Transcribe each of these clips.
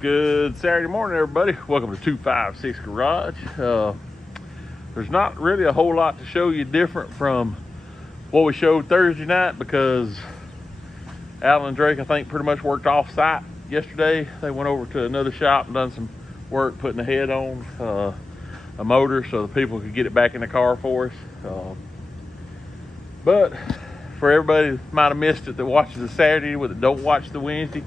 Good Saturday morning, everybody. Welcome to 256 Garage. There's not really a whole lot to show you different from what we showed Thursday night because Alan and Drake, I think, pretty much worked off site yesterday. They went over to another shop and done some work putting the head on a motor so the people could get it back in the car for us. But for everybody that might have missed it that watches the Saturday but don't watch the Wednesday,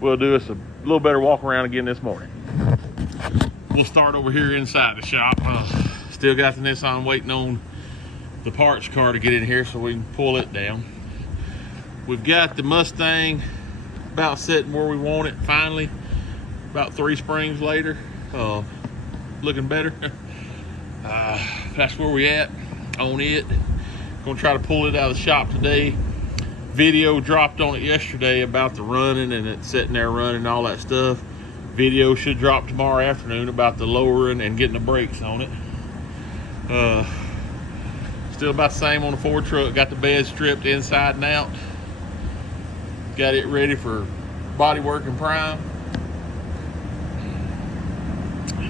we'll do us a little better walk around again this morning. We'll start over here inside the shop. Still got the Nissan waiting on the parts car to get in here so we can pull it down. We've got the Mustang about sitting where we want it finally, about 3 springs later. Looking better. That's where we at on it. Gonna try to pull it out of the shop today. Video dropped on it yesterday about the running and it sitting there running and all that stuff. Video should drop tomorrow afternoon about the lowering and getting the brakes on it. Still about the same on the Ford truck. Got the bed stripped inside and out. Got it ready for body work and prime.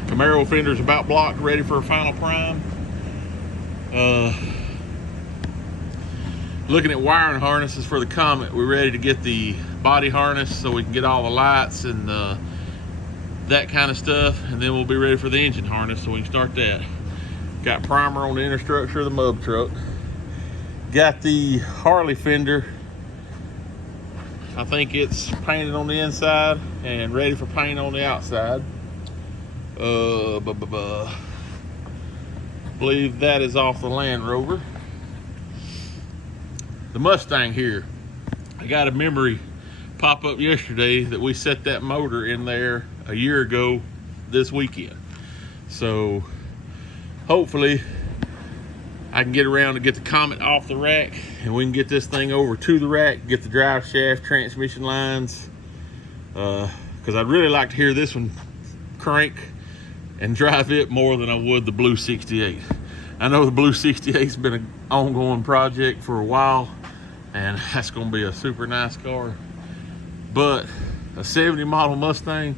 Camaro fender's about blocked, ready for a final prime. Looking at wiring harnesses for the Comet. We're ready to get the body harness so we can get all the lights and that kind of stuff, and then we'll be ready for the engine harness so we can start that. Got primer on the inner structure of the Mub truck. Got the Harley fender. I think it's painted on the inside and ready for paint on the outside. Believe that is off the Land Rover. The Mustang here, I got a memory pop up yesterday that we set that motor in there a year ago this weekend. So hopefully I can get around to get the Comet off the rack and we can get this thing over to the rack, get the drive shaft, transmission lines, because I'd really like to hear this one crank and drive it more than I would the Blue 68. I know the Blue 68's been an ongoing project for a while, and that's gonna be a super nice car. But a 70 model Mustang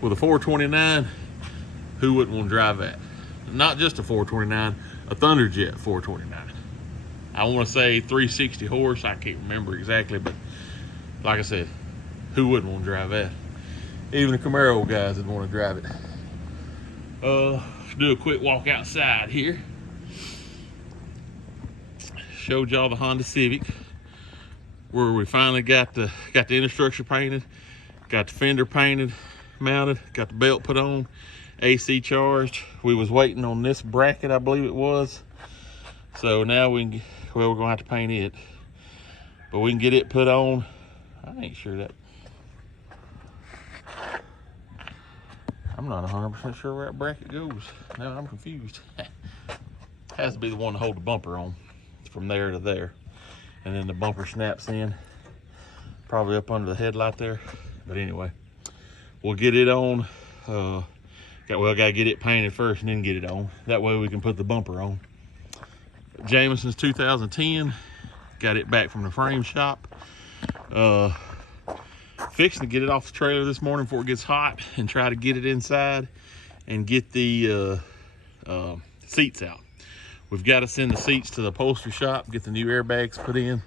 with a 429, who wouldn't want to drive that? Not just a 429, a Thunderjet 429. I wanna say 360 horse, I can't remember exactly, but like I said, who wouldn't want to drive that? Even the Camaro guys would want to drive it. Do a quick walk outside here. Showed y'all the Honda Civic, where we finally got the inner structure painted, got the fender painted, mounted, got the belt put on, AC charged. We was waiting on this bracket, I believe it was. So now we're gonna have to paint it, but we can get it put on. I ain't sure that. I'm not 100% sure where that bracket goes. Now I'm confused. Has to be the one to hold the bumper on. From there to there, and then the bumper snaps in probably up under the headlight there. But anyway, we'll get it on. Gotta get it painted first and then get it on. That way we can put the bumper on. Jamison's 2010, got it back from the frame shop. Fixing to get it off the trailer this morning before it gets hot and try to get it inside and get the seats out. We've got to send the seats to the upholstery shop, get the new airbags put in,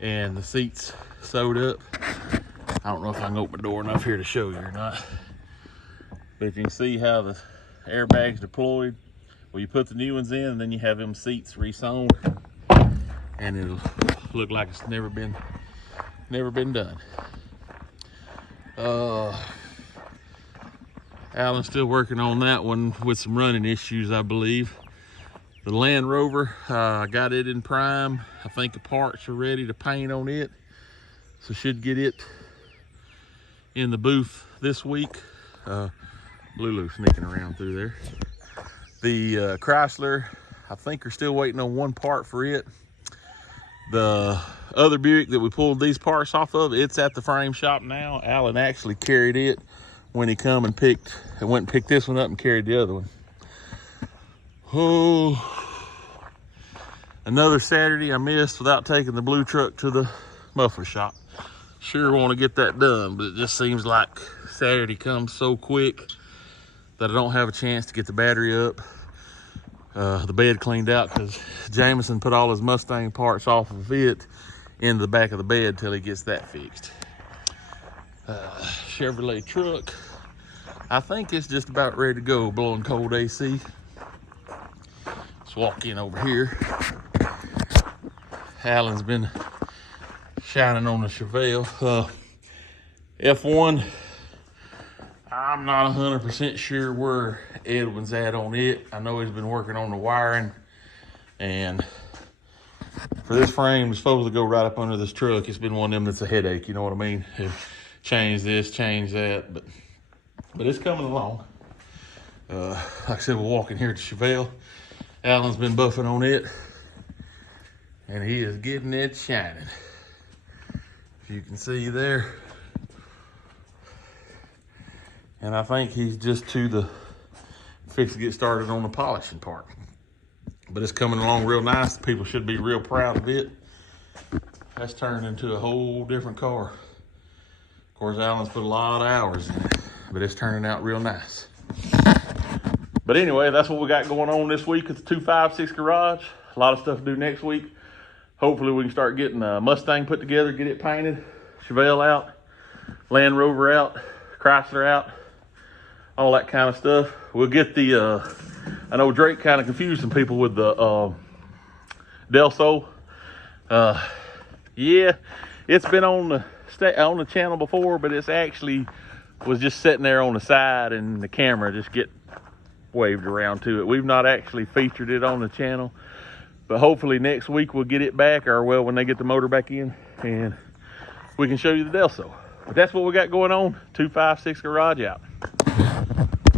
and the seats sewed up. I don't know if I can open the door enough here to show you or not. But if you can see how the airbags deployed, well, you put the new ones in and then you have them seats re-sewn, and it'll look like it's never been done. Alan's still working on that one with some running issues, I believe. The Land Rover, I got it in prime. I think the parts are ready to paint on it. So should get it in the booth this week. Lulu sneaking around through there. The Chrysler, I think are still waiting on one part for it. The other Buick that we pulled these parts off of, it's at the frame shop now. Alan actually carried it when he went and picked this one up and carried the other one. Oh, another Saturday I missed without taking the blue truck to the muffler shop. Sure want to get that done, but it just seems like Saturday comes so quick that I don't have a chance to get the battery up, the bed cleaned out, because Jameson put all his Mustang parts off of it into the back of the bed till he gets that fixed. Chevrolet truck, I think it's just about ready to go, blowing cold AC. Let's walk in over here. Alan's been shining on the Chevelle. F1, I'm not 100% sure where Edwin's at on it. I know he's been working on the wiring, and for this frame, it's supposed to go right up under this truck. It's been one of them that's a headache, you know what I mean? Change this, change that, but it's coming along. Like I said, we're walking here to Chevelle. Alan's been buffing on it, and he is getting it shining. If you can see there. And I think he's just to the fix to get started on the polishing part. But it's coming along real nice. People should be real proud of it. That's turned into a whole different car. Of course, Alan's put a lot of hours in it, but it's turning out real nice. But anyway, that's what we got going on this week at the 256 garage. A lot of stuff to do next week. Hopefully we can start getting a Mustang put together, get it painted, Chevelle out, Land Rover out, Chrysler out, all that kind of stuff. We'll get the, I know Drake kind of confused some people with the Del Sol. Yeah, it's been on the channel before, but it's actually was just sitting there on the side and the camera just get waved around to it. We've not actually featured it on the channel, but hopefully next week we'll get it back, or well, when they get the motor back in, and we can show you the Del Sol. But that's what we got going on. 256 garage out.